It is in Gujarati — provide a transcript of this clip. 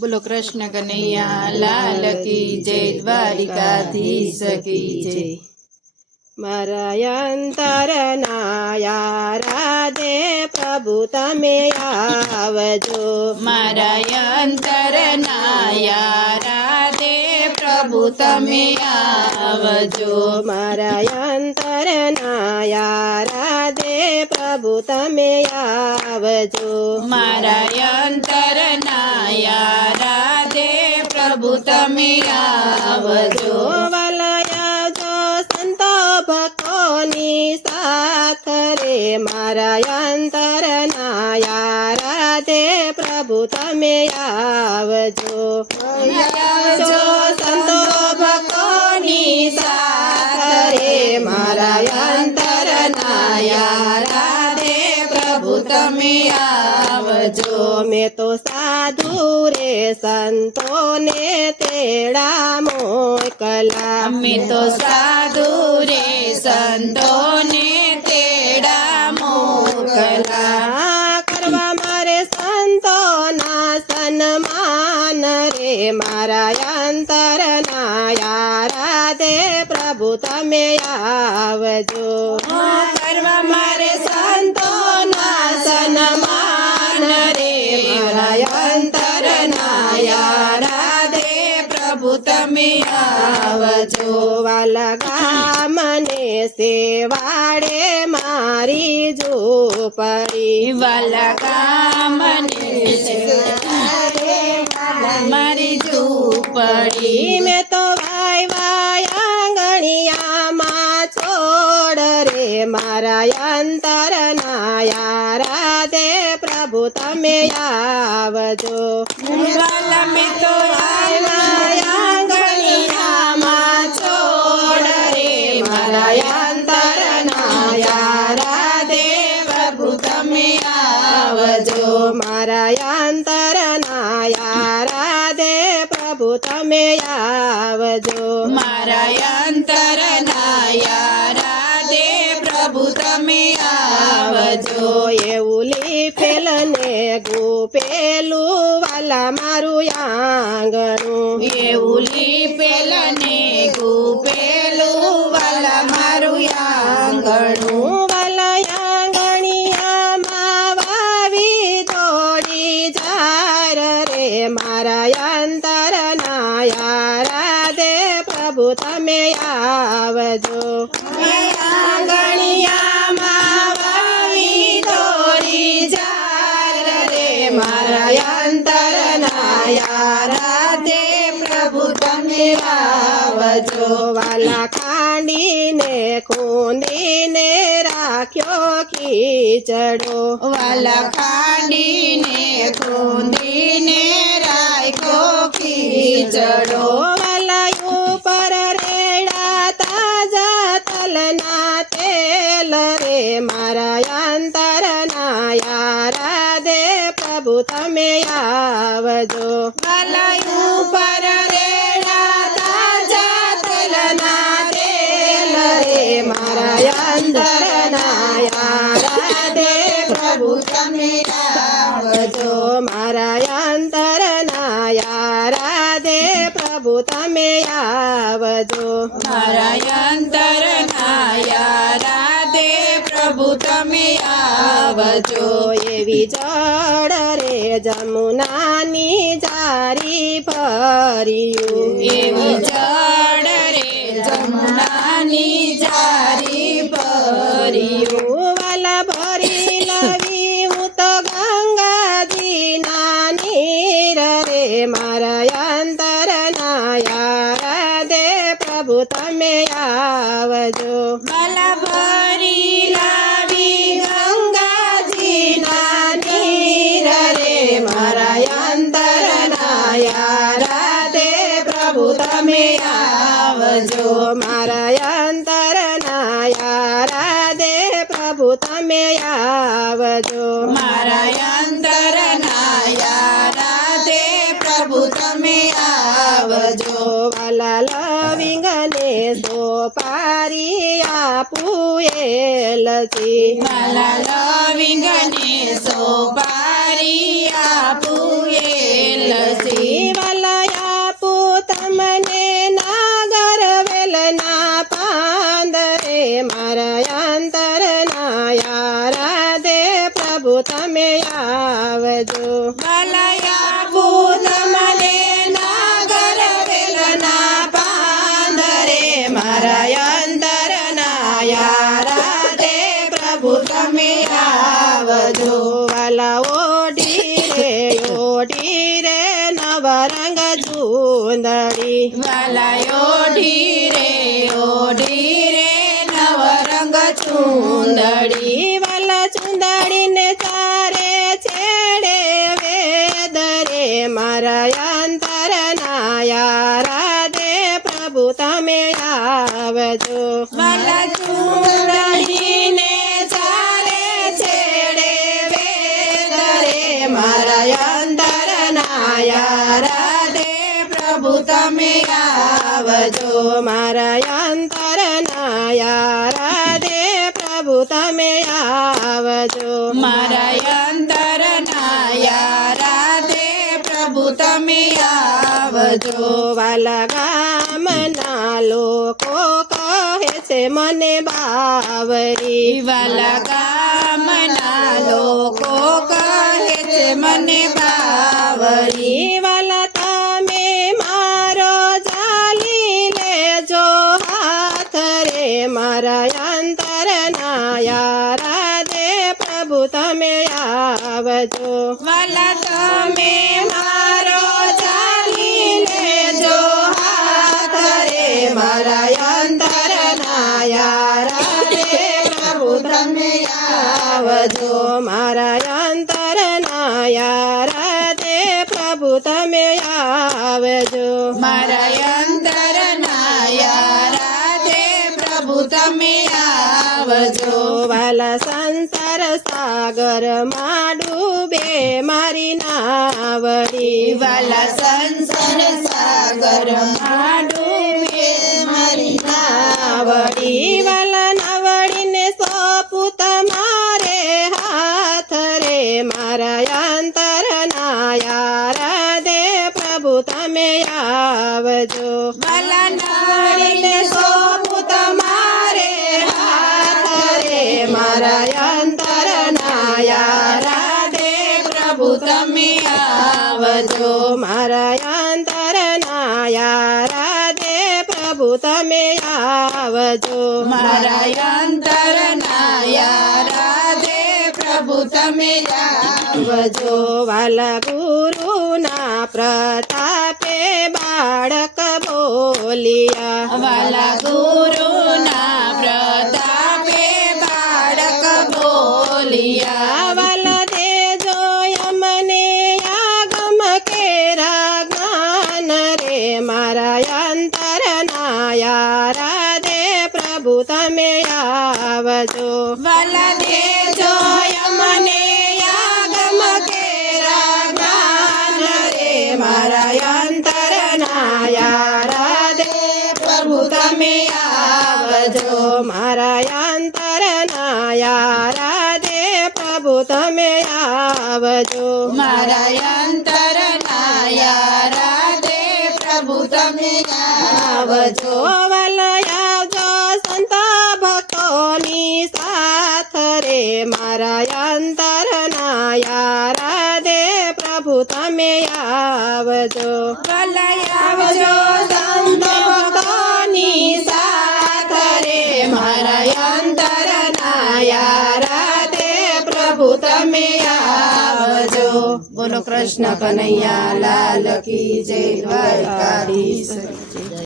બોલો કૃષ્ણ કનૈયા લાલ કી જય, દ્વારિકાધીશ કી જય। મારા અંતરના રાધે પ્રભુ તમે આવજો। મારા અંતરના રાધે પ્રભુ તમે આવજો। મારા અંતરના રાધે પ્રભુ તમે આવજો। મારા અંતરના રાધે પ્રભુ તમે આવજો। વલયાજો સંતો ભક્તોની સાથ રે મારા અંતરના રાધે પ્રભુ તમે આવજો। વલયાજો સંતો ભક્તોની સાથ રે મારા અંતરના રાધે પ્રભુ તમે આવજો। મેં તો સાધુ રે સંતોને તેડા મોકલા। અમે તો સાધુ રે સંતોને તેડા મોકલા। કરવા મારે સંતોના સન્માન રે મારા અંતરના રાધે પ્રભુ તમે આવજો। કરવા મારે સંતોના સન્માન રે મારા અંતરના રાધે પ્રભુ તમે આવજો। વાલગામને સેવાડે મારી ઝૂંપડી। વાલગામને મારી ઝૂંપડી। મેં તો વાય આંગણિયામાં છોડ રે મારા અંતરના રાધે પ્રભુ તમે આવજો। વાલમે તો આંગણિયામાં છોડ રે મારા અંતરના રાધે પ્રભુ તમે આવજો। મારા અંતરના રાધે પ્રભુ તમે આવજો। મારા અંતરના રાધે પ્રભુ તમે આવજો। એવું લીફેલ ને ગુપેલું વાલા મારું આંગણું। એવું લીપેલ ને ગુપેલું વાલા મારું આંગણું। વાલા આંગણિયામાં વાવી દોડી ઝાર રે મારા અંતરના રાધે પ્રભુ તમે આવજો। આંગણિયામાં વાવી દોરી ઝાર રે મારા અંતરના રાધે પ્રભુ તમે આવજો। વાલા ખાંડીને ખૂંદીને રાખ્યો ખીચડો। વાલા ખાંડીને ખૂંદીને રાખ્યો ખીચડો। વાલા ઉપર રેડા તાજા તલના તેલ રે મારા અંતરના રાધે પ્રભુ તમે આવજો। વાલા ઉપર રેડા તાજા તલના તેલ રે મારા અંતરના રાધે પ્રભુ તમે આવજો। મારા અંતરના રાધે પ્રભુ તમે આવજો। મારા અંતરના રાધે પ્રભુ તમે આવજો। એવી જળ રે જમુનાની જારી ભર્યું। એવી જળ રે જમુનાની જારી ભર્યું। વાલા ભરી લવી હું તો ગંગાજીના નીર રે મારા અંતરના રાધે પ્રભુ તમે આવજો। વાલા ભરી લાવી ગંગાજીના નીર રે મારા અંતરના રાધે પ્રભુ તમે આવજો। મારા અંતરના રાધે પ્રભુ તમે આવજો। મારા અંતરના રાધે પ્રભુ તમે આવજો। વાલા લવિંગને સોપારી આપું એલચી। વાલા લવિંગને સોપારી આપું એલચી। નવરંગ ચૂંદડી વાલા ઓઢી રે નવરંગ ચૂંદડી વાલા ચૂંદડીને ચારે છેડે વેદ રે મારા અંતરના યારા દે પ્રભુ તમે આવજો વાલા ચૂંદડીને ચારે છેડે વેદ રે મારા અંતરના યારા દે પ્રભુ તમે આવજો મારા અંતરના યારા દે પ્રભુ તમે આવજો મારા અંતરના યારા દે પ્રભુ તમે આવજો વાલા ગામના લોકો કહે છે મને બાવરી વાલા ગામના લોકો કહે છે મને બાવરી વાલા તમે મારો ચાલી લેજો હાથ રે મારા અંતરના યારા દે પ્રભુ તમે આવજો વાલા તમે મારો ચાલી લેજો હાથ રે મારા અંતરના યારા દે પ્રભુ તમે આવજો મારા અંતરના યારા દે પ્રભુ તમે આવજો મારા અંતરના યારા દે પ્રભુ તમે આવજો વાલા સંસાર સાગરમાં ડૂબે મારી નાવડી વાલા સંસાર સાગરમાં ડૂબે મારી નાવડી વાલા નાવડીને સોંપું તમારે હાથ રે મારા અંતરના યારા દે પ્રભુ તમે આવજો વાલા નાવડીને સોંપું તમારે હાથ રે મારા અંતરના યારા દે પ્રભુ તમે આવજો મારા અંતરના યારા દે પ્રભુ તમે આવજો મારા અંતરના યારા દે પ્રભુ તમે આવજો વાલા ગુરુના પ્રતાપે બાળક બોલિયા વાલા ગુરુના પ્રતાપે બાળક બોલિયા વાલા દેજો અમને આગમ કેરા જ્ઞાન રે મારા અંતરના યારા દે પ્રભુ તમે આવજો વાલા દેજો અમને આગમ કેરા જ્ઞાન રે મારા અંતરના યારા દે પ્રભુ તમે આવજો મારા અંતરના યારા દે પ્રભુ તમે આવજો મારા અંતરના યારા દે પ્રભુ તમે આવજો વાલા આવજો સંત ભક્તોની સાથ રે મારા અંતરના યારા દે પ્રભુ તમે આવજો વાલા આવજો સંત ભક્તોની સાથ રે મારા અંતરના યારા દે પ્રભુ તમે આવજો બોલો કૃષ્ણ કનૈયા લાલ કી જય દ્વારકાધીશ